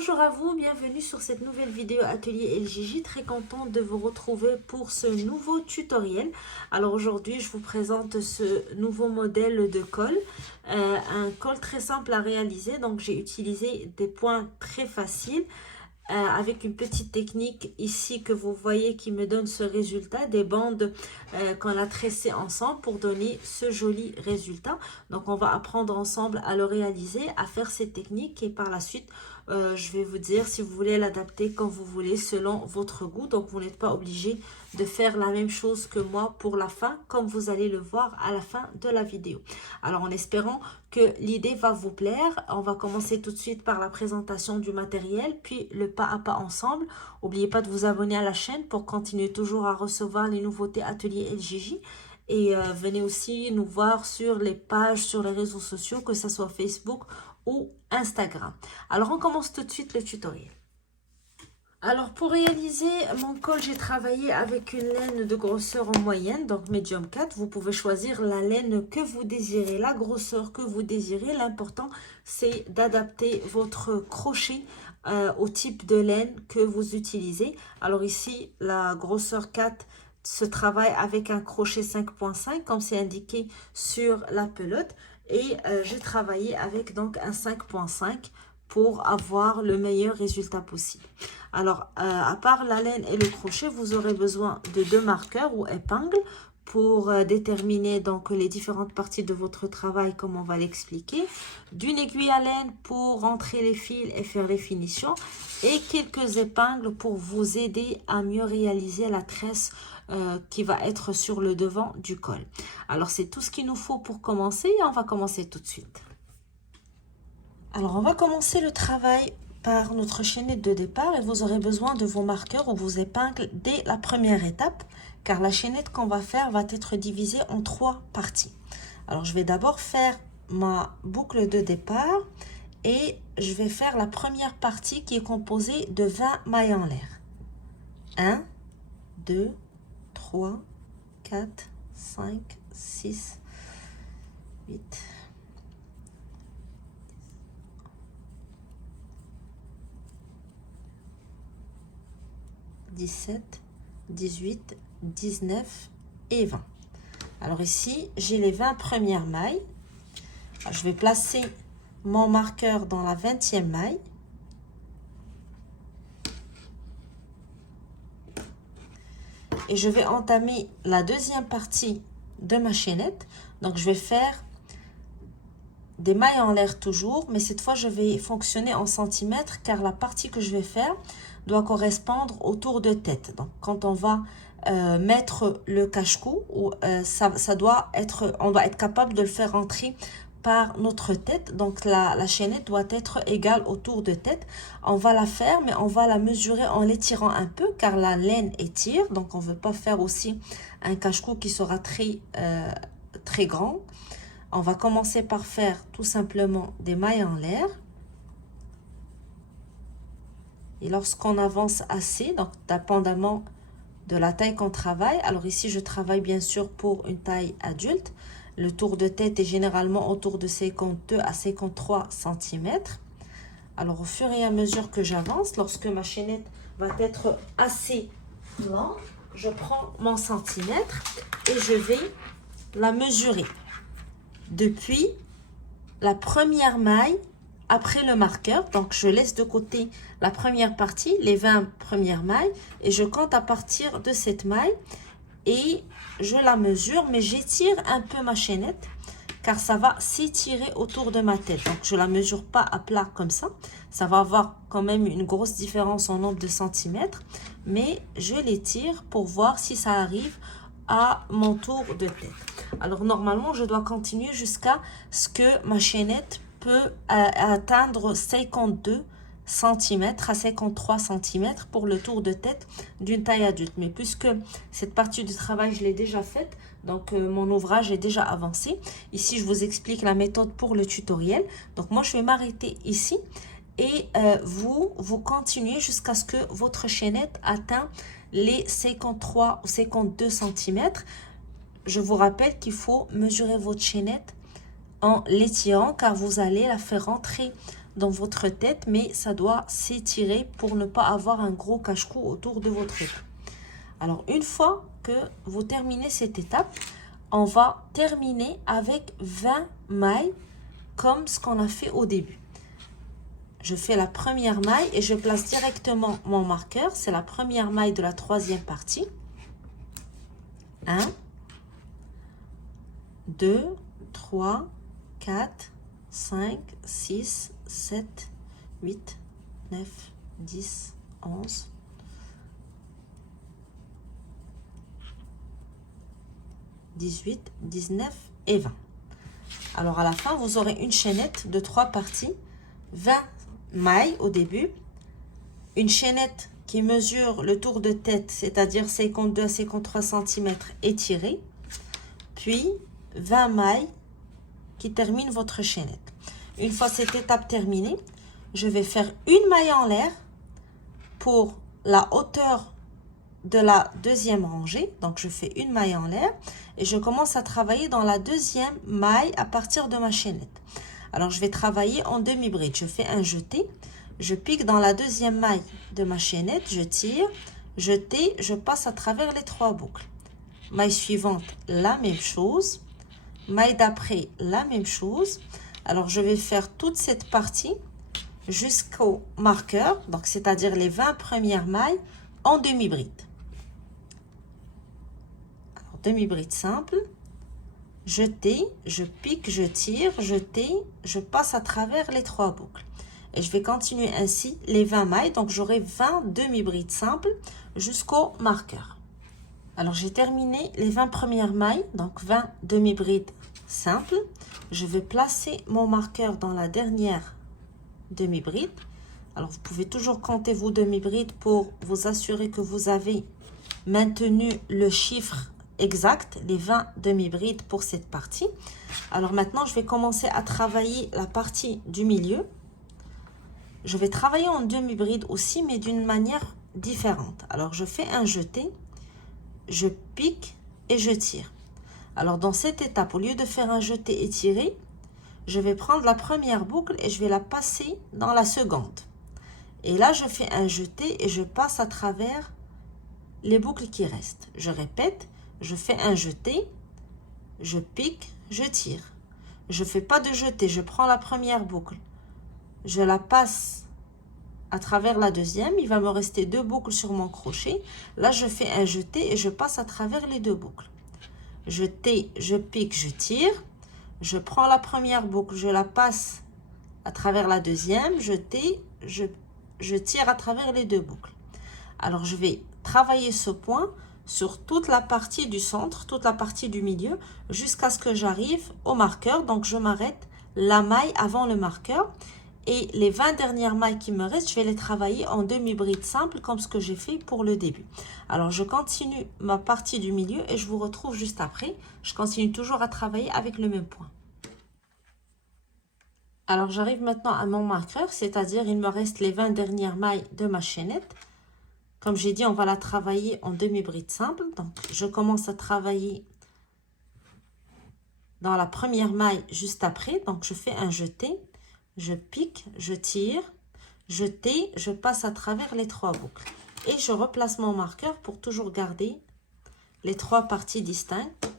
Bonjour à vous, bienvenue sur cette nouvelle vidéo atelier LJJ. Très contente de vous retrouver pour ce nouveau tutoriel. Alors aujourd'hui, je vous présente ce nouveau modèle de col. Un col très simple à réaliser. Donc j'ai utilisé des points très faciles. Avec une petite technique ici que vous voyez qui me donne ce résultat, des bandes qu'on a tressées ensemble pour donner ce joli résultat. Donc on va apprendre ensemble à le réaliser, à faire cette technique et par la suite je vais vous dire si vous voulez l'adapter comme vous voulez selon votre goût. Donc vous n'êtes pas obligé de faire la même chose que moi pour la fin, comme vous allez le voir à la fin de la vidéo. Alors en espérant que l'idée va vous plaire, on va commencer tout de suite par la présentation du matériel, puis le pas à pas ensemble. N'oubliez pas de vous abonner à la chaîne pour continuer toujours à recevoir les nouveautés atelier LJJ. Et venez aussi nous voir sur les pages, sur les réseaux sociaux, que ce soit Facebook ou Instagram. Alors on commence tout de suite le tutoriel. Alors pour réaliser mon col, j'ai travaillé avec une laine de grosseur en moyenne, donc medium 4. Vous pouvez choisir la laine que vous désirez, la grosseur que vous désirez. L'important c'est d'adapter votre crochet au type de laine que vous utilisez. Alors ici la grosseur 4 se travaille avec un crochet 5.5 comme c'est indiqué sur la pelote. Et j'ai travaillé avec donc un 5.5 pour avoir le meilleur résultat possible. Alors, à part la laine et le crochet, vous aurez besoin de 2 marqueurs ou épingles pour déterminer donc les différentes parties de votre travail comme on va l'expliquer, d'une aiguille à laine pour rentrer les fils et faire les finitions et quelques épingles pour vous aider à mieux réaliser la tresse qui va être sur le devant du col. Alors c'est tout ce qu'il nous faut pour commencer et on va commencer tout de suite. Alors on va commencer le travail par notre chaînette de départ et vous aurez besoin de vos marqueurs ou vos épingles dès la première étape car la chaînette qu'on va faire va être divisée en 3 parties. Alors je vais d'abord faire ma boucle de départ et je vais faire la première partie qui est composée de 20 mailles en l'air. 1, 2, 3, 4, 5, 6, 8, 17, 18, 19 et 20. Alors ici, j'ai les 20 premières mailles. Alors, je vais placer mon marqueur dans la 20e maille. Et je vais entamer la deuxième partie de ma chaînette. Donc, je vais faire des mailles en l'air toujours, mais cette fois, je vais fonctionner en centimètres car la partie que je vais faire doit correspondre au tour de tête. Donc, quand on va mettre le cache-cou, ça doit être, on doit être capable de le faire rentrer par notre tête. Donc, la chaînette doit être égale au tour de tête. On va la faire, mais on va la mesurer en l'étirant un peu car la laine étire. Donc, on ne veut pas faire aussi un cache-cou qui sera très grand. On va commencer par faire tout simplement des mailles en l'air. Et lorsqu'on avance assez, donc dépendamment de la taille qu'on travaille, alors ici je travaille bien sûr pour une taille adulte. Le tour de tête est généralement autour de 52 à 53 cm. Alors au fur et à mesure que j'avance, lorsque ma chaînette va être assez longue, je prends mon centimètre et je vais la mesurer depuis la première maille après le marqueur. Donc je laisse de côté la première partie, les 20 premières mailles, et je compte à partir de cette maille et je la mesure, mais j'étire un peu ma chaînette car ça va s'étirer autour de ma tête. Donc je la mesure pas à plat comme ça, ça va avoir quand même une grosse différence en nombre de centimètres, mais je l'étire pour voir si ça arrive à mon tour de tête. Alors normalement je dois continuer jusqu'à ce que ma chaînette peut atteindre 52 cm à 53 cm pour le tour de tête d'une taille adulte. Mais puisque cette partie du travail je l'ai déjà faite, donc mon ouvrage est déjà avancé. Ici je vous explique la méthode pour le tutoriel. Donc moi je vais m'arrêter ici et vous continuez jusqu'à ce que votre chaînette atteint les 53 ou 52 cm. Je vous rappelle qu'il faut mesurer votre chaînette en l'étirant car vous allez la faire rentrer dans votre tête, mais ça doit s'étirer pour ne pas avoir un gros cache-cou autour de votre épaule. Alors, une fois que vous terminez cette étape, on va terminer avec 20 mailles comme ce qu'on a fait au début. Je fais la première maille et je place directement mon marqueur. C'est la première maille de la troisième partie. 1, 2, 3, 4, 5, 6, 7, 8, 9, 10, 11, 18, 19 et 20. Alors, à la fin, vous aurez une chaînette de 3 parties, 20 mailles au début, une chaînette qui mesure le tour de tête, c'est-à-dire 52 à 53 cm étirée, puis 20 mailles qui terminent votre chaînette. Une fois cette étape terminée, je vais faire une maille en l'air pour la hauteur de la deuxième rangée. Donc, je fais une maille en l'air et je commence à travailler dans la deuxième maille à partir de ma chaînette. Alors, je vais travailler en demi-bride. Je fais un jeté. Je pique dans la deuxième maille de ma chaînette. Je tire, jeté, je passe à travers les 3 boucles. Maille suivante, la même chose. Maille d'après, la même chose. Alors, je vais faire toute cette partie jusqu'au marqueur, donc c'est-à-dire les 20 premières mailles en demi-bride. Alors, demi-bride simple. Jeté, je pique, je tire, jeté, je passe à travers les 3 boucles. Et je vais continuer ainsi les 20 mailles. Donc, j'aurai 20 demi-brides simples jusqu'au marqueur. Alors, j'ai terminé les 20 premières mailles. Donc, 20 demi-brides simples. Je vais placer mon marqueur dans la dernière demi-bride. Alors, vous pouvez toujours compter vos demi-brides pour vous assurer que vous avez maintenu le chiffre exact, les 20 demi-brides pour cette partie. Alors, maintenant, je vais commencer à travailler la partie du milieu. Je vais travailler en demi-bride aussi, mais d'une manière différente. Alors, je fais un jeté, je pique et je tire. Alors, dans cette étape, au lieu de faire un jeté étiré, je vais prendre la première boucle et je vais la passer dans la seconde. Et là, je fais un jeté et je passe à travers les boucles qui restent. Je répète, je fais un jeté, je pique, je tire. Je ne fais pas de jeté, je prends la première boucle. Je la passe à travers la deuxième. Il va me rester 2 boucles sur mon crochet. Là, je fais un jeté et je passe à travers les 2 boucles. Jeté, je pique, je tire. Je prends la première boucle, je la passe à travers la deuxième. Jeté, je tire à travers les 2 boucles. Alors, je vais travailler ce point sur toute la partie du centre, toute la partie du milieu, jusqu'à ce que j'arrive au marqueur. Donc, je m'arrête la maille avant le marqueur. Et les 20 dernières mailles qui me restent, je vais les travailler en demi-bride simple, comme ce que j'ai fait pour le début. Alors, je continue ma partie du milieu et je vous retrouve juste après. Je continue toujours à travailler avec le même point. Alors, j'arrive maintenant à mon marqueur, c'est-à-dire il me reste les 20 dernières mailles de ma chaînette. Comme j'ai dit, on va la travailler en demi-bride simple. Donc, je commence à travailler dans la première maille juste après. Donc, je fais un jeté, je pique, je tire, jeté, je passe à travers les 3 boucles. Et je replace mon marqueur pour toujours garder les 3 parties distinctes.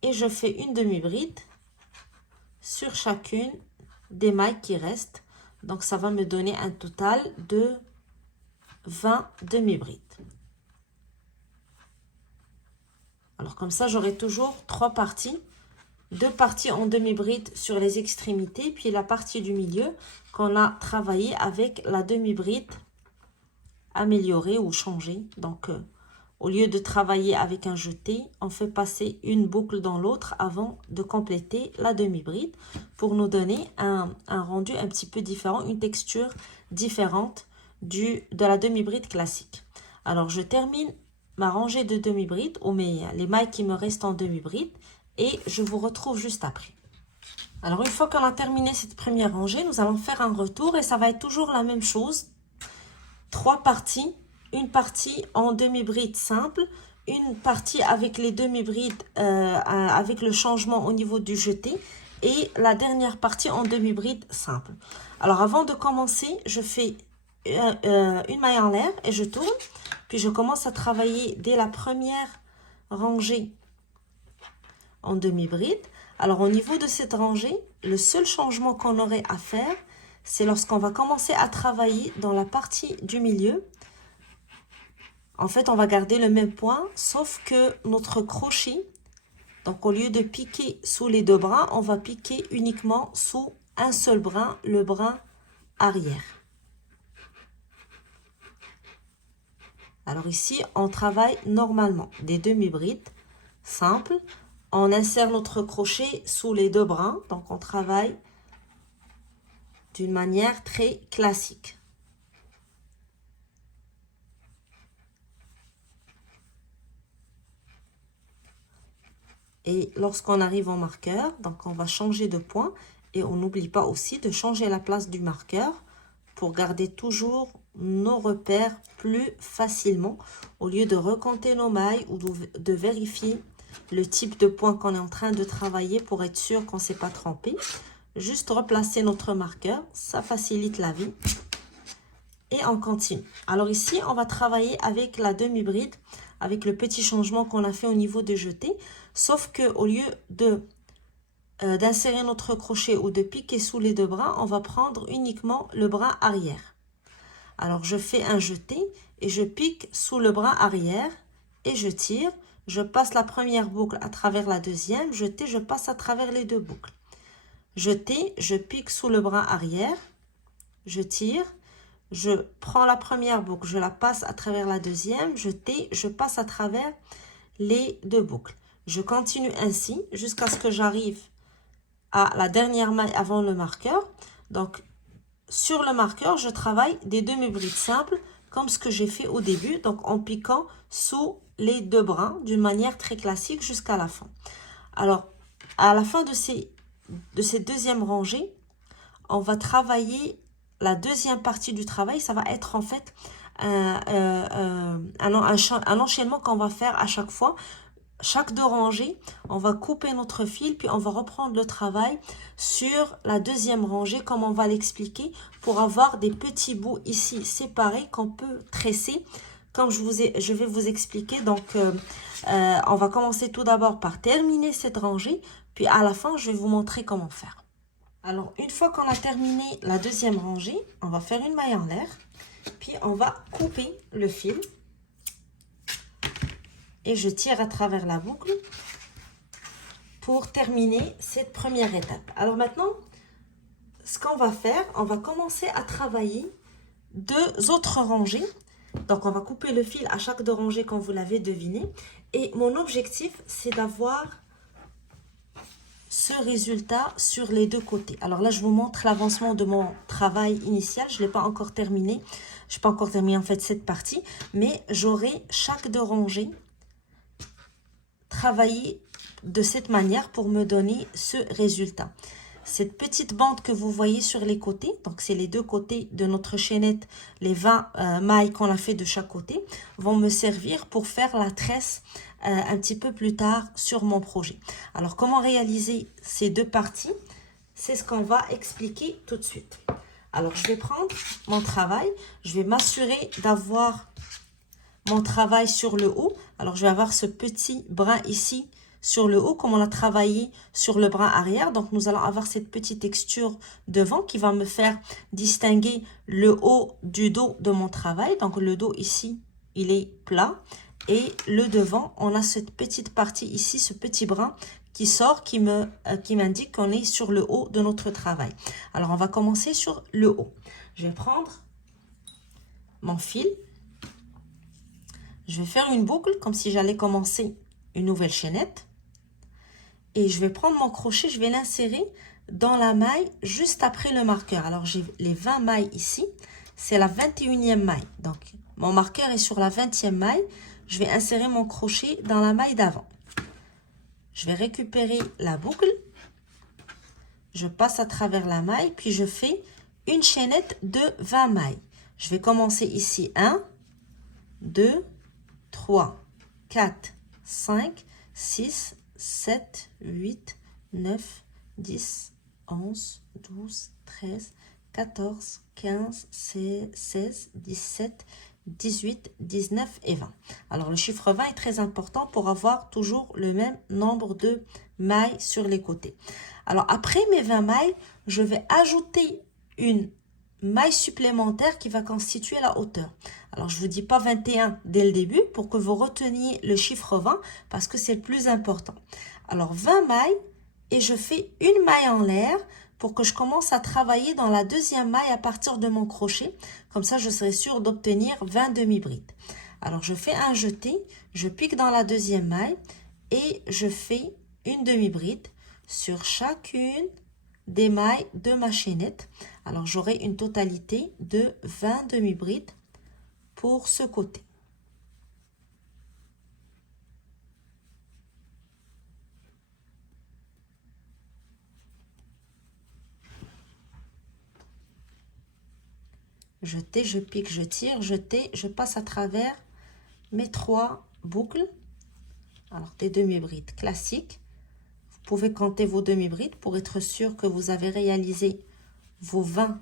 Et je fais une demi-bride sur chacune des mailles qui restent. Donc, ça va me donner un total de 20 demi-brides. Alors, comme ça, j'aurai toujours 3 parties. 2 parties en demi-bride sur les extrémités, puis la partie du milieu qu'on a travaillé avec la demi-bride améliorée ou changée. Donc, au lieu de travailler avec un jeté, on fait passer une boucle dans l'autre avant de compléter la demi-bride pour nous donner un rendu un petit peu différent, une texture différente de la demi-bride classique. Alors, je termine ma rangée de demi-bride, ou les mailles qui me restent en demi-bride, et je vous retrouve juste après. Alors, une fois qu'on a terminé cette première rangée, nous allons faire un retour et ça va être toujours la même chose. 3 parties, une partie en demi-bride simple, une partie avec les demi-brides, avec le changement au niveau du jeté, et la dernière partie en demi-bride simple. Alors avant de commencer, je fais une maille en l'air et je tourne, puis je commence à travailler dès la première rangée en demi-bride. Alors au niveau de cette rangée, le seul changement qu'on aurait à faire, c'est lorsqu'on va commencer à travailler dans la partie du milieu. En fait, on va garder le même point, sauf que notre crochet, donc au lieu de piquer sous les deux brins, on va piquer uniquement sous un seul brin, le brin arrière. Alors ici, on travaille normalement des demi-brides simples. On insère notre crochet sous les deux brins, donc on travaille d'une manière très classique. Et lorsqu'on arrive en marqueur, donc on va changer de point et on n'oublie pas aussi de changer la place du marqueur pour garder toujours nos repères plus facilement au lieu de recompter nos mailles ou de vérifier le type de point qu'on est en train de travailler pour être sûr qu'on ne s'est pas trompé. Juste replacer notre marqueur, ça facilite la vie. Et on continue. Alors ici, on va travailler avec la demi-bride, avec le petit changement qu'on a fait au niveau des jetés. Sauf qu'au lieu d'insérer notre crochet ou de piquer sous les deux bras, on va prendre uniquement le bras arrière. Alors je fais un jeté et je pique sous le bras arrière et je tire. Je passe la première boucle à travers la deuxième. Jeté, je passe à travers les deux boucles. Jeté, je pique sous le bras arrière. Je tire. Je prends la première boucle, je la passe à travers la deuxième, je passe à travers les deux boucles. Je continue ainsi jusqu'à ce que j'arrive à la dernière maille avant le marqueur. Donc, sur le marqueur, je travaille des demi-brides simples comme ce que j'ai fait au début, donc en piquant sous les deux brins d'une manière très classique jusqu'à la fin. Alors, à la fin de cette deuxième rangée, on va travailler la deuxième partie du travail. Ça va être en fait un enchaînement qu'on va faire à chaque fois. Chaque deux rangées, on va couper notre fil, puis on va reprendre le travail sur la deuxième rangée, comme on va l'expliquer, pour avoir des petits bouts ici séparés qu'on peut tresser, comme je vais vous expliquer. Donc, on va commencer tout d'abord par terminer cette rangée, puis à la fin, je vais vous montrer comment faire. Alors, une fois qu'on a terminé la deuxième rangée, on va faire une maille en l'air, puis on va couper le fil. Et je tire à travers la boucle pour terminer cette première étape. Alors maintenant, ce qu'on va faire, on va commencer à travailler deux autres rangées. Donc, on va couper le fil à chaque deux rangées, comme vous l'avez deviné. Et mon objectif, c'est d'avoir ce résultat sur les deux côtés. Alors là, je vous montre l'avancement de mon travail initial. Je ne l'ai pas encore terminé. Je n'ai pas encore terminé en fait cette partie. Mais j'aurai chaque deux rangées travaillé de cette manière pour me donner ce résultat. Cette petite bande que vous voyez sur les côtés, donc c'est les deux côtés de notre chaînette, les 20 mailles qu'on a fait de chaque côté, vont me servir pour faire la tresse un petit peu plus tard sur mon projet. Alors, comment réaliser ces deux parties? C'est ce qu'on va expliquer tout de suite. Alors, je vais prendre mon travail. Je vais m'assurer d'avoir mon travail sur le haut. Alors, je vais avoir ce petit brin ici sur le haut, comme on a travaillé sur le bras arrière. Donc, nous allons avoir cette petite texture devant qui va me faire distinguer le haut du dos de mon travail. Donc, le dos ici, il est plat. Et le devant, on a cette petite partie ici, ce petit brin qui sort, qui m'indique qu'on est sur le haut de notre travail. Alors, on va commencer sur le haut. Je vais prendre mon fil. Je vais faire une boucle comme si j'allais commencer une nouvelle chaînette. Et je vais prendre mon crochet, je vais l'insérer dans la maille juste après le marqueur. Alors, j'ai les 20 mailles ici. C'est la 21e maille. Donc, mon marqueur est sur la 20e maille. Je vais insérer mon crochet dans la maille d'avant. Je vais récupérer la boucle. Je passe à travers la maille, puis je fais une chaînette de 20 mailles. Je vais commencer ici 1, 2, 3, 4, 5, 6, 7, 8, 9, 10, 11, 12, 13, 14, 15, 16, 17, 18, 19 et 20. Alors, le chiffre 20 est très important pour avoir toujours le même nombre de mailles sur les côtés. Alors, après mes 20 mailles, je vais ajouter une maille supplémentaire qui va constituer la hauteur. Alors, je ne vous dis pas 21 dès le début pour que vous reteniez le chiffre 20 parce que c'est le plus important. Alors, 20 mailles et je fais une maille en l'air pour que je commence à travailler dans la deuxième maille à partir de mon crochet. Comme ça, je serai sûre d'obtenir 20 demi-brides. Alors, je fais un jeté, je pique dans la deuxième maille et je fais une demi-bride sur chacune des mailles de ma chaînette. Alors, j'aurai une totalité de 20 demi-brides pour ce côté. Jeter, je pique, je tire, jeter, je passe à travers mes 3 boucles. Alors, des demi-brides classiques. Vous pouvez compter vos demi-brides pour être sûr que vous avez réalisé vos 20.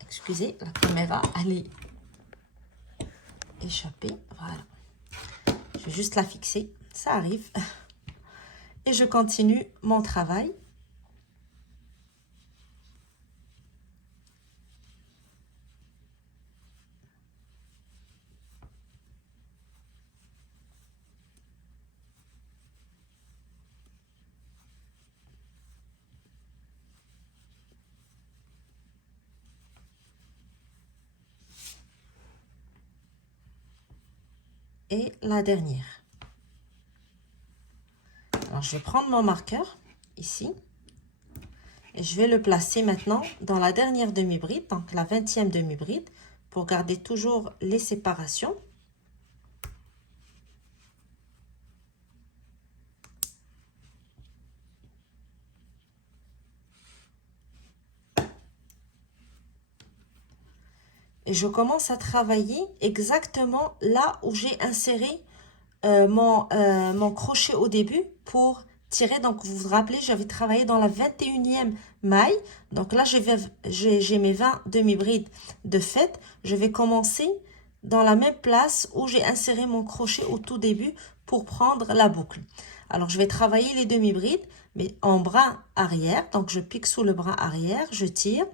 Excusez, la caméra, elle est échappée. Voilà. Je vais juste la fixer. Ça arrive. Et je continue mon travail. Et la dernière. Alors, je vais prendre mon marqueur ici et je vais le placer maintenant dans la dernière demi-bride, donc la 20e demi-bride, pour garder toujours les séparations. Et je commence à travailler exactement là où j'ai inséré mon crochet au début pour tirer. Donc, vous vous rappelez, j'avais travaillé dans la 21e maille. Donc là, j'ai mes 20 demi-brides de fait. Je vais commencer dans la même place où j'ai inséré mon crochet au tout début pour prendre la boucle. Alors, je vais travailler les demi-brides, mais en bras arrière. Donc, je pique sous le bras arrière, je tire.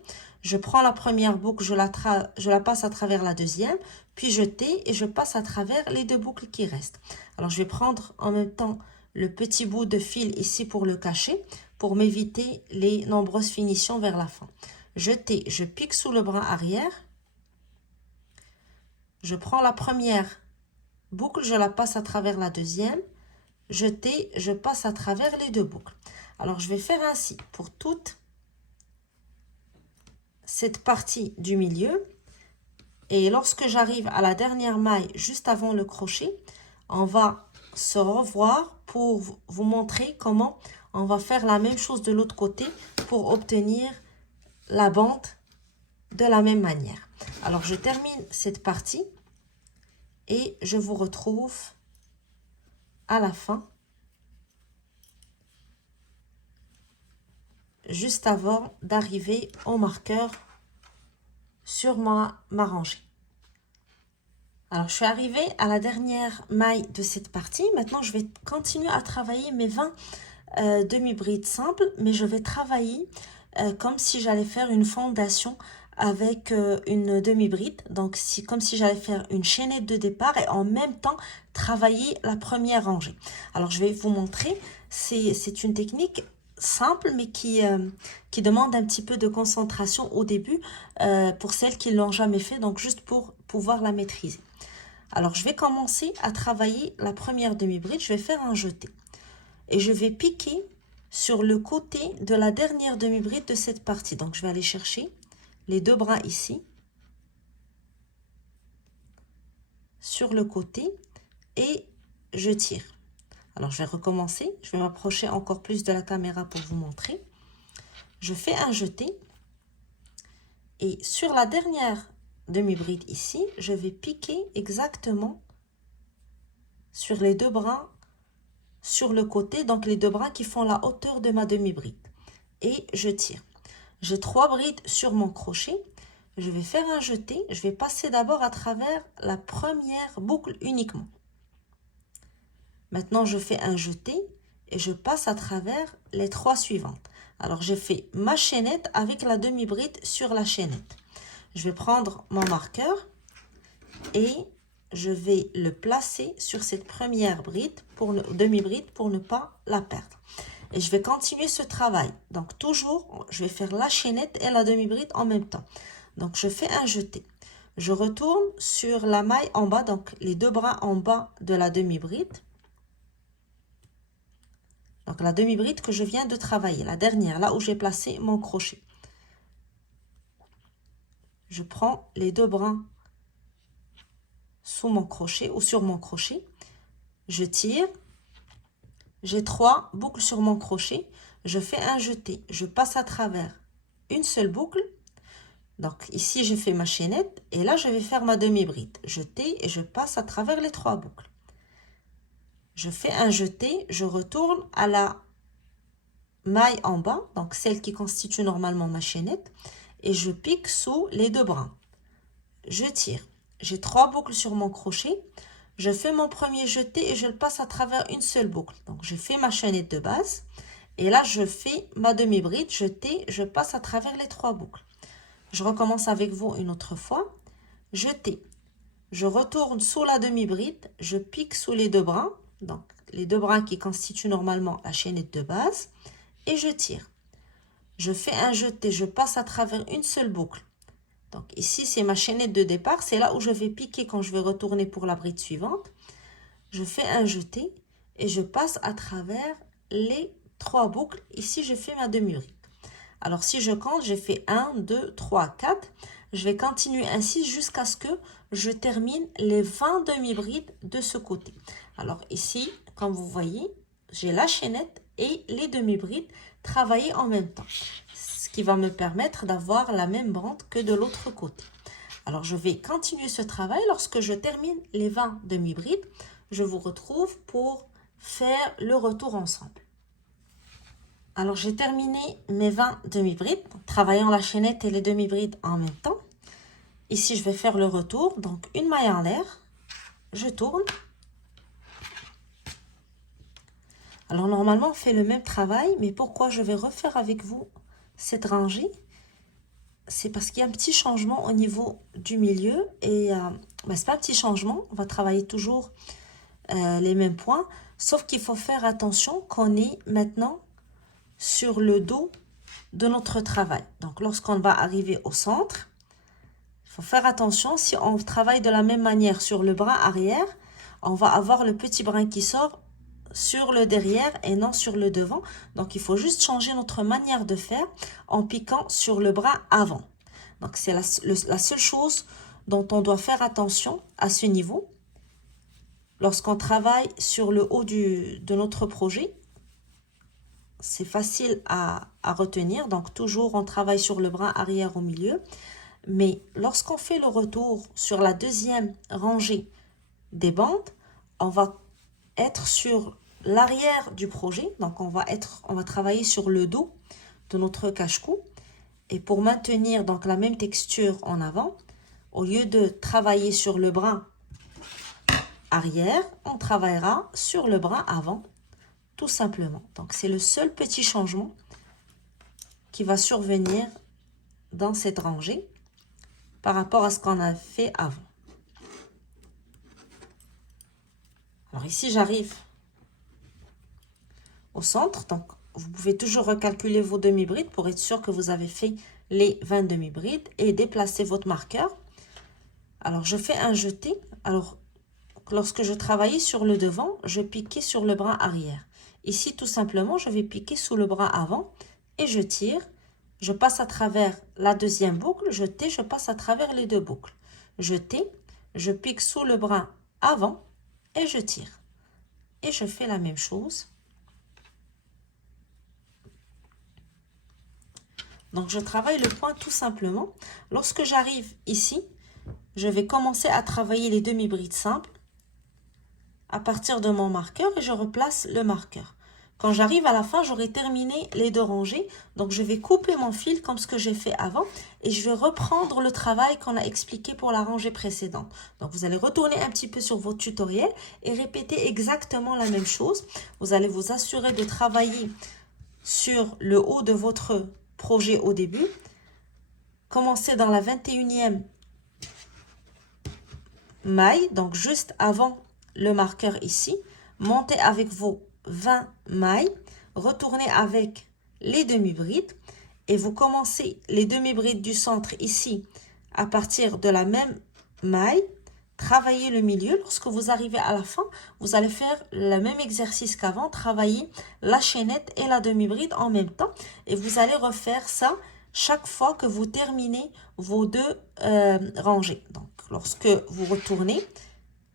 Je prends la première boucle, je la passe à travers la deuxième, puis je tais et je passe à travers les 2 boucles qui restent. Alors, je vais prendre en même temps le petit bout de fil ici pour le cacher, pour m'éviter les nombreuses finitions vers la fin. Je tais, je pique sous le bras arrière. Je prends la première boucle, je la passe à travers la deuxième. Je tais, je passe à travers les 2 boucles. Alors, je vais faire ainsi pour toute cette partie du milieu. Et lorsque j'arrive à la dernière maille juste avant le crochet, on va se revoir pour vous montrer comment on va faire la même chose de l'autre côté pour obtenir la bande de la même manière. Alors, je termine cette partie et je vous retrouve à la fin, juste avant d'arriver au marqueur sur ma rangée. Alors, je suis arrivée à la dernière maille de cette partie. Maintenant, je vais continuer à travailler mes 20 demi-brides simples, mais je vais travailler comme si j'allais faire une fondation avec une demi-bride. Donc, comme si j'allais faire une chaînette de départ et en même temps travailler la première rangée. Alors, je vais vous montrer. C'est une technique simple, mais qui demande un petit peu de concentration au début pour celles qui ne l'ont jamais fait, donc juste pour pouvoir la maîtriser. Alors, je vais commencer à travailler la première demi-bride. Je vais faire un jeté. Et je vais piquer sur le côté de la dernière demi-bride de cette partie. Donc, je vais aller chercher les 2 bras ici, sur le côté, et je tire. Alors, je vais recommencer. Je vais m'approcher encore plus de la caméra pour vous montrer. Je fais un jeté. Et sur la dernière demi-bride ici, je vais piquer exactement sur les 2 bras sur le côté. Donc, les 2 bras qui font la hauteur de ma demi-bride. et je tire. J'ai 3 brides sur mon crochet. Je vais faire un jeté. Je vais passer d'abord à travers la première boucle uniquement. Maintenant, je fais un jeté et je passe à travers les 3 suivantes. Alors, j'ai fait ma chaînette avec la demi-bride sur la chaînette. Je vais prendre mon marqueur et je vais le placer sur cette première bride, demi-bride, pour ne pas la perdre. Et je vais continuer ce travail. Donc, toujours, je vais faire la chaînette et la demi-bride en même temps. Donc, je fais un jeté. Je retourne sur la maille en bas, donc les 2 bras en bas de la demi-bride. Donc, la demi-bride que je viens de travailler, la dernière, là où j'ai placé mon crochet. Je prends les 2 bras sous mon crochet ou sur mon crochet. Je tire. J'ai 3 boucles sur mon crochet. Je fais un jeté. Je passe à travers une seule boucle. Donc, ici, j'ai fait ma chaînette. Et là, je vais faire ma demi-bride. Jeté et je passe à travers les 3 boucles. Je fais un jeté. Je retourne à la maille en bas, donc celle qui constitue normalement ma chaînette, et je pique sous les 2 brins. Je tire. J'ai 3 boucles sur mon crochet. Je fais mon premier jeté et je le passe à travers une seule boucle. Donc, je fais ma chaînette de base. Et là, je fais ma demi-bride, jeté, je passe à travers les 3 boucles. Je recommence avec vous une autre fois. Jeté. Je retourne sous la demi-bride. Je pique sous les 2 brins. Donc, les 2 brins qui constituent normalement la chaînette de base. Et je tire. Je fais un jeté, je passe à travers une seule boucle. Donc ici, c'est ma chaînette de départ. C'est là où je vais piquer quand je vais retourner pour la bride suivante. Je fais un jeté et je passe à travers les 3 boucles. Ici, je fais ma demi-bride. Alors, si je compte, j'ai fait 1, 2, 3, 4. Je vais continuer ainsi jusqu'à ce que je termine les 20 demi-brides de ce côté. Alors ici, comme vous voyez, j'ai la chaînette et les demi-brides travailler en même temps. Ce qui va me permettre d'avoir la même bande que de l'autre côté. Alors, je vais continuer ce travail. Lorsque je termine les 20 demi-brides, je vous retrouve pour faire le retour ensemble. Alors, j'ai terminé mes 20 demi-brides, travaillant la chaînette et les demi-brides en même temps. Ici, je vais faire le retour. Donc, une maille en l'air. Je tourne. Alors, normalement, on fait le même travail, mais pourquoi je vais refaire avec vous cette rangée? C'est parce qu'il y a un petit changement au niveau du milieu. Et c'est pas un petit changement, on va travailler toujours les mêmes points. Sauf qu'il faut faire attention qu'on est maintenant sur le dos de notre travail. Donc, lorsqu'on va arriver au centre, il faut faire attention. Si on travaille de la même manière sur le bras arrière, on va avoir le petit brin qui sort sur le derrière et non sur le devant. Donc, il faut juste changer notre manière de faire en piquant sur le bras avant. Donc, c'est la seule chose dont on doit faire attention à ce niveau. Lorsqu'on travaille sur le haut de notre projet, c'est facile à retenir. Donc, toujours, on travaille sur le bras arrière au milieu. Mais lorsqu'on fait le retour sur la deuxième rangée des bandes, on va être sur l'arrière du projet. Donc, on va travailler sur le dos de notre cache-cou. Et pour maintenir donc la même texture en avant, au lieu de travailler sur le bras arrière, on travaillera sur le bras avant, tout simplement. Donc, c'est le seul petit changement qui va survenir dans cette rangée par rapport à ce qu'on a fait avant. Alors ici, j'arrive au centre. Donc, vous pouvez toujours recalculer vos demi-brides pour être sûr que vous avez fait les 20 demi-brides et déplacer votre marqueur. Alors, je fais un jeté. Alors, lorsque je travaillais sur le devant, je piquais sur le bras arrière. Ici, tout simplement, je vais piquer sous le bras avant et je tire. Je passe à travers la deuxième boucle, jeté, je passe à travers les 2 boucles. Jeté, je pique sous le bras avant et je tire. Et je fais la même chose. Donc, je travaille le point tout simplement. Lorsque j'arrive ici, je vais commencer à travailler les demi-brides simples à partir de mon marqueur et je replace le marqueur. Quand j'arrive à la fin, j'aurai terminé les 2 rangées. Donc, je vais couper mon fil comme ce que j'ai fait avant et je vais reprendre le travail qu'on a expliqué pour la rangée précédente. Donc, vous allez retourner un petit peu sur votre tutoriel et répéter exactement la même chose. Vous allez vous assurer de travailler sur le haut de votre projet au début. Commencez dans la 21e maille, donc juste avant le marqueur ici. Montez avec vos 20 mailles, retournez avec les demi-brides et vous commencez les demi-brides du centre ici à partir de la même maille. Travaillez le milieu. Lorsque vous arrivez à la fin, vous allez faire le même exercice qu'avant, travailler la chaînette et la demi-bride en même temps et vous allez refaire ça chaque fois que vous terminez vos 2 rangées. Donc, lorsque vous retournez,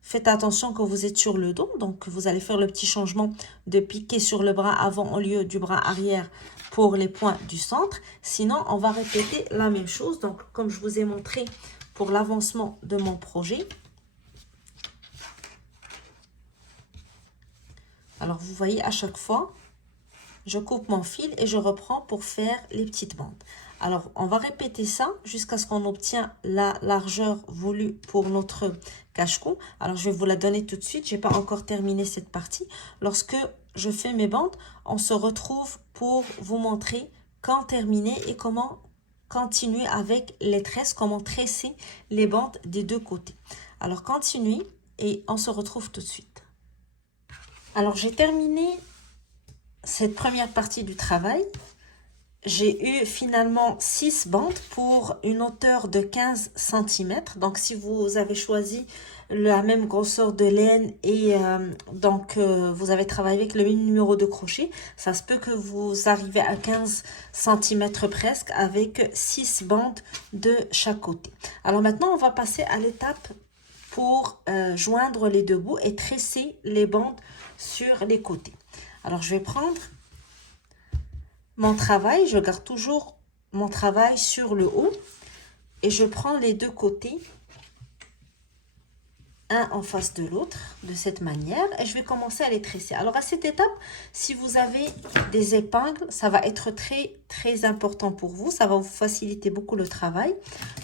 faites attention que vous êtes sur le dos. Donc, vous allez faire le petit changement de piqué sur le bras avant au lieu du bras arrière pour les points du centre. Sinon, on va répéter la même chose. Donc, comme je vous ai montré pour l'avancement de mon projet. Alors, vous voyez, à chaque fois, je coupe mon fil et je reprends pour faire les petites bandes. Alors, on va répéter ça jusqu'à ce qu'on obtient la largeur voulue pour notre cache-cou. Alors, je vais vous la donner tout de suite. Je n'ai pas encore terminé cette partie. Lorsque je fais mes bandes, on se retrouve pour vous montrer quand terminer et comment continuer avec les tresses, comment tresser les bandes des 2 côtés. Alors, continuez et on se retrouve tout de suite. Alors, j'ai terminé cette première partie du travail. J'ai eu finalement 6 bandes pour une hauteur de 15 cm. Donc, si vous avez choisi la même grosseur de laine et vous avez travaillé avec le même numéro de crochet, ça se peut que vous arrivez à 15 cm presque avec 6 bandes de chaque côté. Alors maintenant, on va passer à l'étape pour joindre les 2 bouts et tresser les bandes sur les côtés. Alors, je vais prendre mon travail, je garde toujours mon travail sur le haut et je prends les 2 côtés, un en face de l'autre, de cette manière, et je vais commencer à les tresser. Alors, à cette étape, si vous avez des épingles, ça va être très important pour vous. Ça va vous faciliter beaucoup le travail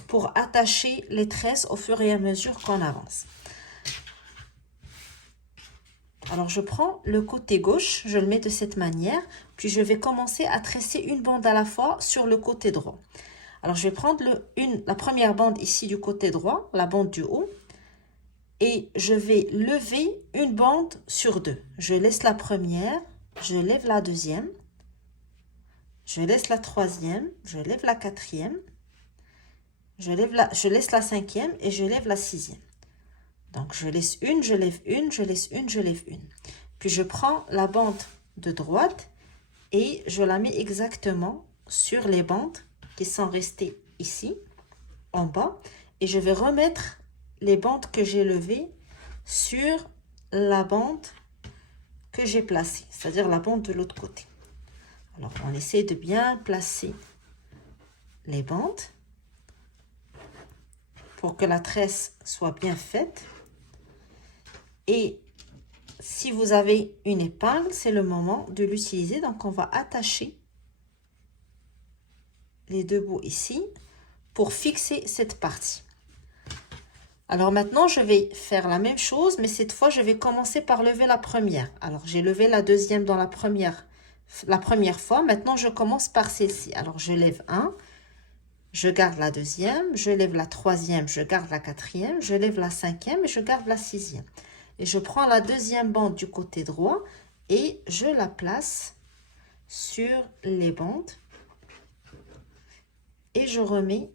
pour attacher les tresses au fur et à mesure qu'on avance. Alors, je prends le côté gauche, je le mets de cette manière, puis je vais commencer à tresser une bande à la fois sur le côté droit. Alors, je vais prendre la première bande ici du côté droit, la bande du haut, et je vais lever une bande sur 2. Je laisse la première, je lève la deuxième, je laisse la troisième, je lève la quatrième, je laisse la cinquième et je lève la sixième. Donc, je laisse une, je lève une, je laisse une, je lève une. Puis, je prends la bande de droite et je la mets exactement sur les bandes qui sont restées ici, en bas. Et je vais remettre les bandes que j'ai levées sur la bande que j'ai placée, c'est-à-dire la bande de l'autre côté. Alors, on essaie de bien placer les bandes pour que la tresse soit bien faite. Et si vous avez une épingle, c'est le moment de l'utiliser. Donc, on va attacher les 2 bouts ici pour fixer cette partie. Alors maintenant, je vais faire la même chose, mais cette fois, je vais commencer par lever la première. Alors, j'ai levé la deuxième dans la première fois. Maintenant, je commence par celle-ci. Alors, je lève 1, je garde la deuxième, je lève la troisième, je garde la quatrième, je lève la cinquième et je garde la sixième. Et je prends la deuxième bande du côté droit et je la place sur les bandes. Et je remets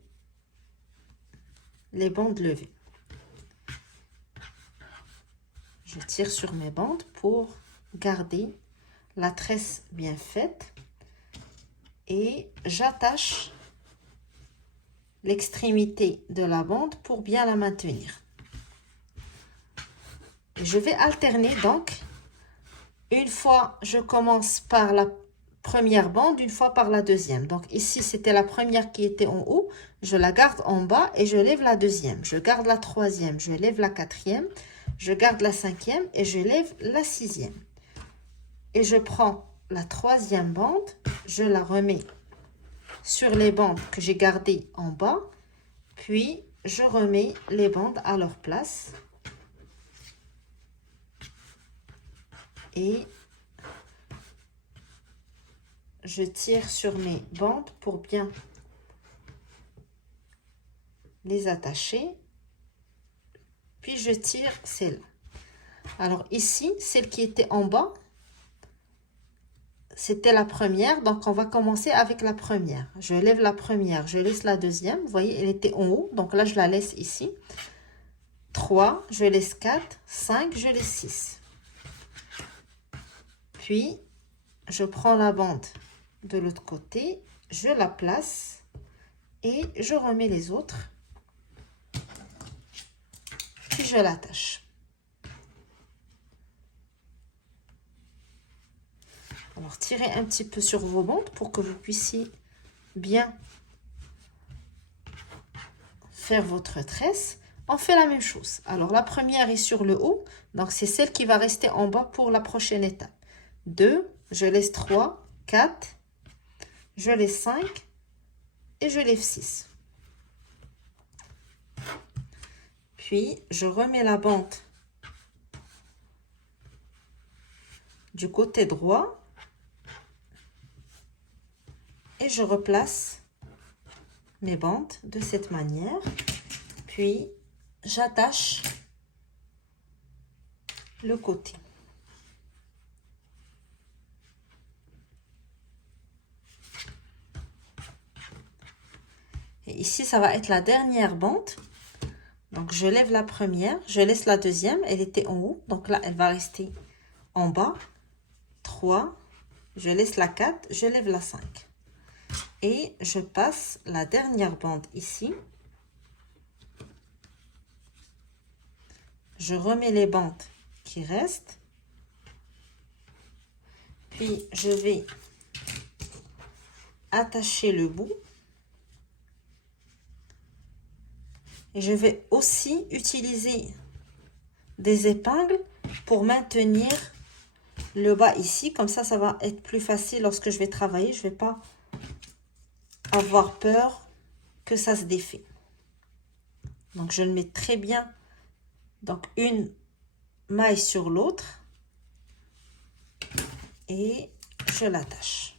les bandes levées. Je tire sur mes bandes pour garder la tresse bien faite. Et j'attache l'extrémité de la bande pour bien la maintenir. Je vais alterner donc, une fois je commence par la première bande, une fois par la deuxième. Donc ici c'était la première qui était en haut, je la garde en bas et je lève la deuxième. Je garde la troisième, je lève la quatrième, je garde la cinquième et je lève la sixième. Et je prends la troisième bande, je la remets sur les bandes que j'ai gardées en bas, puis je remets les bandes à leur place et je tire sur mes bandes pour bien les attacher, puis je tire celle-là. Alors ici, celle qui était en bas, c'était la première, donc on va commencer avec la première. Je lève la première, je laisse la deuxième. Vous voyez, elle était en haut, donc là je la laisse ici. 3, je laisse 4, 5, je laisse 6. Puis, je prends la bande de l'autre côté, je la place et je remets les autres. Puis je l'attache. Alors, tirez un petit peu sur vos bandes pour que vous puissiez bien faire votre tresse. On fait la même chose. Alors, la première est sur le haut. Donc, c'est celle qui va rester en bas pour la prochaine étape. 2, je laisse 3, 4, je laisse 5 et je lève 6. Puis, je remets la bande du côté droit. Et je replace mes bandes de cette manière. Puis, j'attache le côté. Et ici, ça va être la dernière bande. Donc, je lève la première, je laisse la deuxième. Elle était en haut. Donc là, elle va rester en bas. 3, je laisse la 4, je lève la 5. Et je passe la dernière bande ici. Je remets les bandes qui restent. Puis, je vais attacher le bout. Et je vais aussi utiliser des épingles pour maintenir le bas ici. Comme ça va être plus facile lorsque je vais travailler. Je ne vais pas avoir peur que ça se défait. Donc, je le mets très bien. Donc, une maille sur l'autre. Et je l'attache.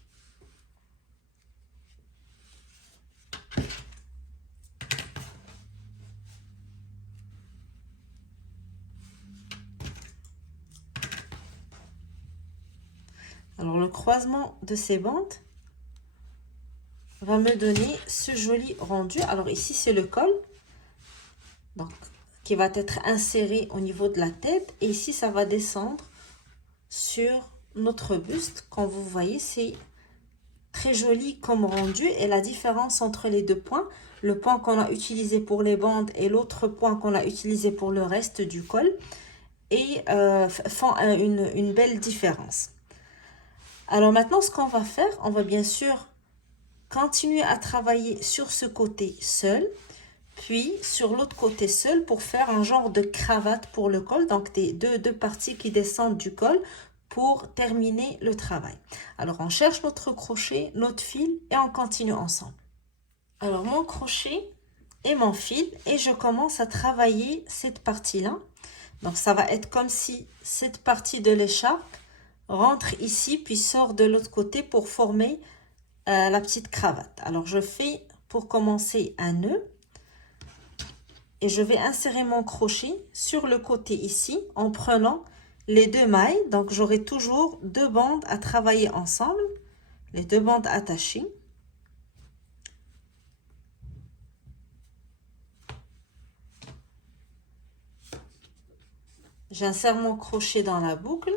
Alors, le croisement de ces bandes va me donner ce joli rendu. Alors, ici, c'est le col. Donc, qui va être inséré au niveau de la tête. Et ici, ça va descendre sur notre buste. Comme vous voyez, c'est très joli comme rendu. Et la différence entre les deux points, le point qu'on a utilisé pour les bandes et l'autre point qu'on a utilisé pour le reste du col, et font une belle différence. Alors maintenant, ce qu'on va faire, on va bien sûr continuer à travailler sur ce côté seul, puis sur l'autre côté seul pour faire un genre de cravate pour le col, donc des deux parties qui descendent du col pour terminer le travail. Alors, on cherche notre crochet, notre fil et on continue ensemble. Alors, mon crochet et mon fil et je commence à travailler cette partie-là. Donc, ça va être comme si cette partie de l'écharpe rentre ici puis sort de l'autre côté pour former la petite cravate. Alors, je fais pour commencer un nœud et je vais insérer mon crochet sur le côté ici en prenant les deux mailles. Donc, j'aurai toujours deux bandes à travailler ensemble, les deux bandes attachées. J'insère mon crochet dans la boucle.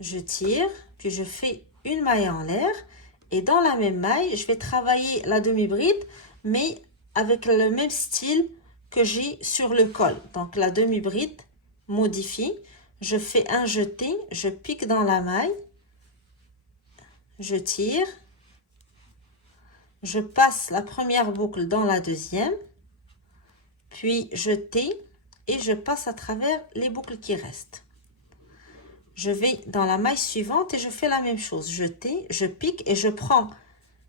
Je tire, puis je fais une maille en l'air. Et dans la même maille, je vais travailler la demi-bride, mais avec le même style que j'ai sur le col. Donc, la demi-bride modifiée. Je fais un jeté, je pique dans la maille. Je tire. Je passe la première boucle dans la deuxième. Puis, jeté. Et je passe à travers les boucles qui restent. je vais dans la maille suivante et je fais la même chose. Jeter, je pique et je prends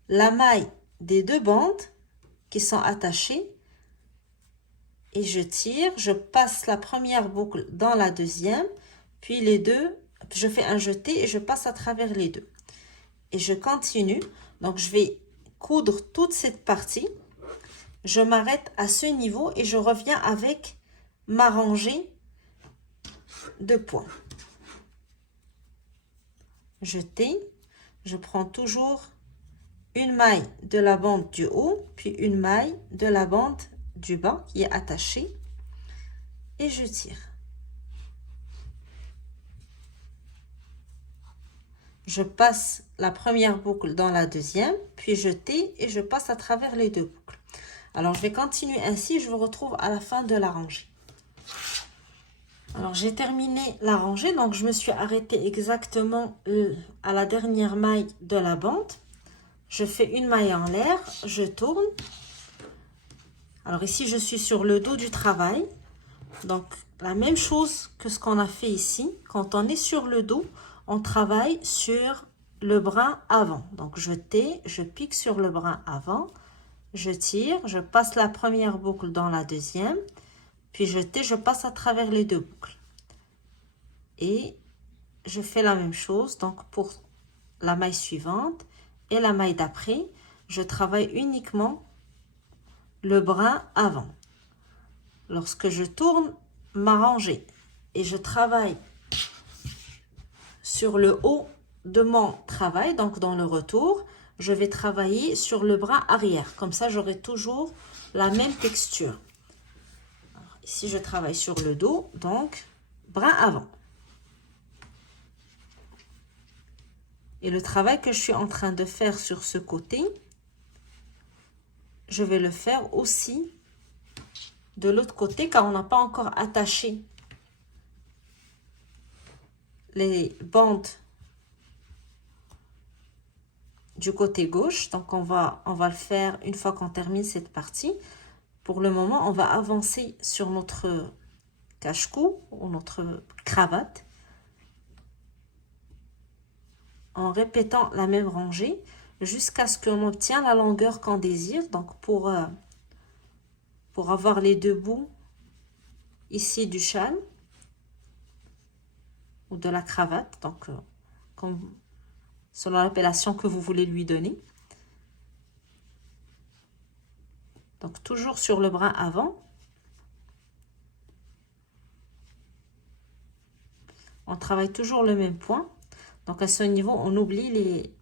la maille des deux bandes qui sont attachées et je tire, je passe la première boucle dans la deuxième, puis les deux, je fais un jeté et je passe à travers les deux. Et je continue, donc je vais coudre toute cette partie. Je m'arrête à ce niveau et je reviens avec ma rangée de points. Jeter, je prends toujours une maille de la bande du haut, puis une maille de la bande du bas qui est attachée et je tire. Je passe la première boucle dans la deuxième, puis jeter et je passe à travers les deux boucles. Alors, je vais continuer ainsi, je vous retrouve à la fin de la rangée. Alors, j'ai terminé la rangée, donc je me suis arrêtée exactement à la dernière maille de la bande. Je fais une maille en l'air, je tourne. Alors ici, je suis sur le dos du travail. Donc, la même chose que ce qu'on a fait ici. Quand on est sur le dos, on travaille sur le brin avant. Donc, je pique sur le brin avant. Je tire, je passe la première boucle dans la deuxième, puis je passe à travers les deux boucles. Et je fais la même chose, donc pour la maille suivante et la maille d'après, je travaille uniquement le brin avant. Lorsque je tourne ma rangée et je travaille sur le haut de mon travail, donc dans le retour, je vais travailler sur le brin arrière. Comme ça, j'aurai toujours la même texture. Alors, ici, je travaille sur le dos, donc brin avant. Et le travail que je suis en train de faire sur ce côté, je vais le faire aussi de l'autre côté, car on n'a pas encore attaché les bandes du côté gauche. Donc, on va le faire une fois qu'on termine cette partie. Pour le moment, on va avancer sur notre cache-cou ou notre cravate en répétant la même rangée jusqu'à ce qu'on obtienne la longueur qu'on désire. Donc, pour avoir les deux bouts ici du châle ou de la cravate, donc comme selon l'appellation que vous voulez lui donner. Donc, toujours sur le brin avant. On travaille toujours le même point. Donc, à ce niveau, on oublie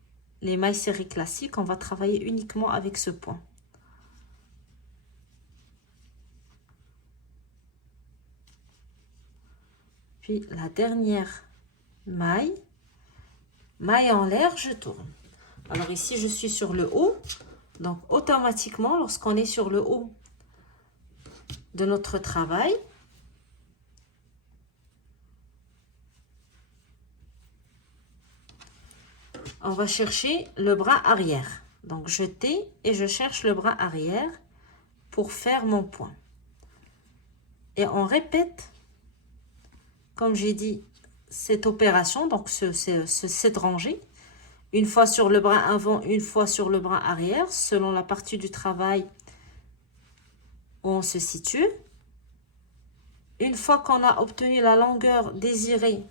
les mailles serrées classiques. On va travailler uniquement avec ce point. Puis, la dernière maille en l'air, je tourne. Alors, ici, je suis sur le haut. Donc, automatiquement, lorsqu'on est sur le haut de notre travail, on va chercher le bras arrière. Donc, jeter et je cherche le bras arrière pour faire mon point. Et on répète, comme j'ai dit, cette opération, donc cette rangée. Une fois sur le bras avant, une fois sur le bras arrière, selon la partie du travail où on se situe. Une fois qu'on a obtenu la longueur désirée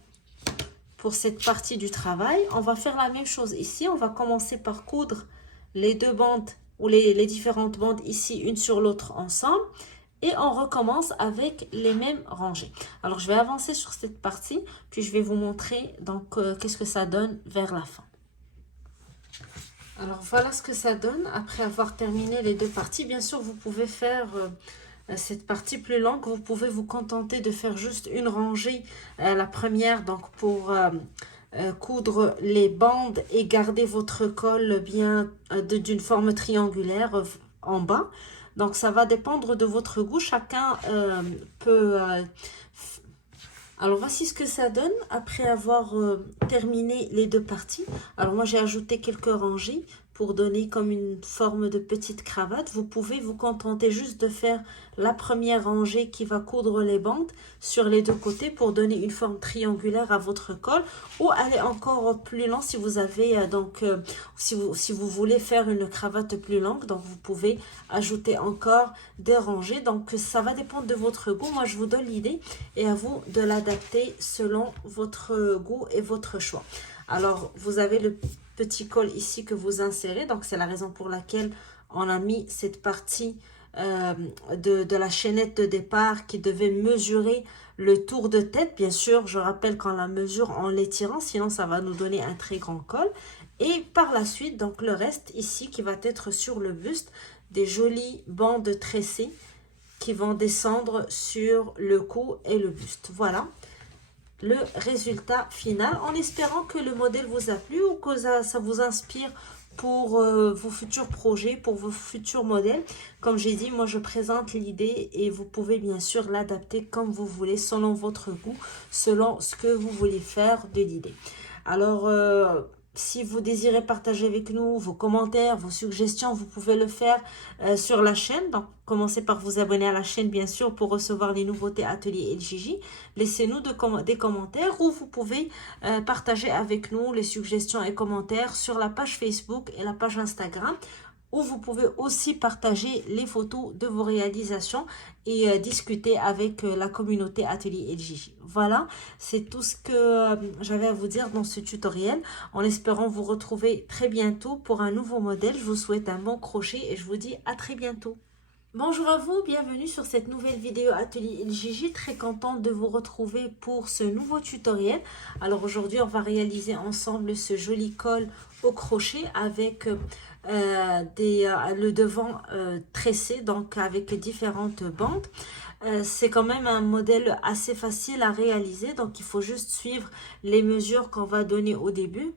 pour cette partie du travail, on va faire la même chose ici. On va commencer par coudre les deux bandes ou les différentes bandes ici, une sur l'autre ensemble. Et on recommence avec les mêmes rangées. Alors, je vais avancer sur cette partie, puis je vais vous montrer donc qu'est-ce que ça donne vers la fin. Alors, voilà ce que ça donne après avoir terminé les deux parties. Bien sûr, vous pouvez faire cette partie plus longue. Vous pouvez vous contenter de faire juste une rangée, la première, donc pour coudre les bandes et garder votre col bien d'une forme triangulaire en bas. Donc, ça va dépendre de votre goût. Chacun peut... Alors, voici ce que ça donne après avoir terminé les deux parties. Alors, moi, j'ai ajouté quelques rangées pour donner comme une forme de petite cravate. Vous pouvez vous contenter juste de faire la première rangée qui va coudre les bandes sur les deux côtés pour donner une forme triangulaire à votre col, ou aller encore plus loin si vous avez si vous voulez faire une cravate plus longue, donc vous pouvez ajouter encore des rangées. Donc ça va dépendre de votre goût. Moi je vous donne l'idée et à vous de l'adapter selon votre goût et votre choix. Alors vous avez le petit col ici que vous insérez, donc c'est la raison pour laquelle on a mis cette partie de la chaînette de départ qui devait mesurer le tour de tête. Bien sûr, je rappelle qu'on la mesure en l'étirant, sinon ça va nous donner un très grand col. Et par la suite, donc le reste ici qui va être sur le buste, des jolies bandes tressées qui vont descendre sur le cou et le buste. Voilà le résultat final, en espérant que le modèle vous a plu ou que ça vous inspire pour vos futurs projets, pour vos futurs modèles. Comme j'ai dit, moi je présente l'idée et vous pouvez bien sûr l'adapter comme vous voulez, selon votre goût, selon ce que vous voulez faire de l'idée. Alors, si vous désirez partager avec nous vos commentaires, vos suggestions, vous pouvez le faire sur la chaîne. Donc, commencez par vous abonner à la chaîne, bien sûr, pour recevoir les nouveautés Atelier LJJ. Laissez-nous des commentaires, ou vous pouvez partager avec nous les suggestions et commentaires sur la page Facebook et la page Instagram, où vous pouvez aussi partager les photos de vos réalisations et discuter avec la communauté Atelier LJJ. Voilà, c'est tout ce que j'avais à vous dire dans ce tutoriel. En espérant vous retrouver très bientôt pour un nouveau modèle. Je vous souhaite un bon crochet et je vous dis à très bientôt. Bonjour à vous, bienvenue sur cette nouvelle vidéo Atelier LJJ. Très contente de vous retrouver pour ce nouveau tutoriel. Alors aujourd'hui, on va réaliser ensemble ce joli col au crochet avec le devant tressé, donc avec différentes bandes. C'est quand même un modèle assez facile à réaliser, donc il faut juste suivre les mesures qu'on va donner au début.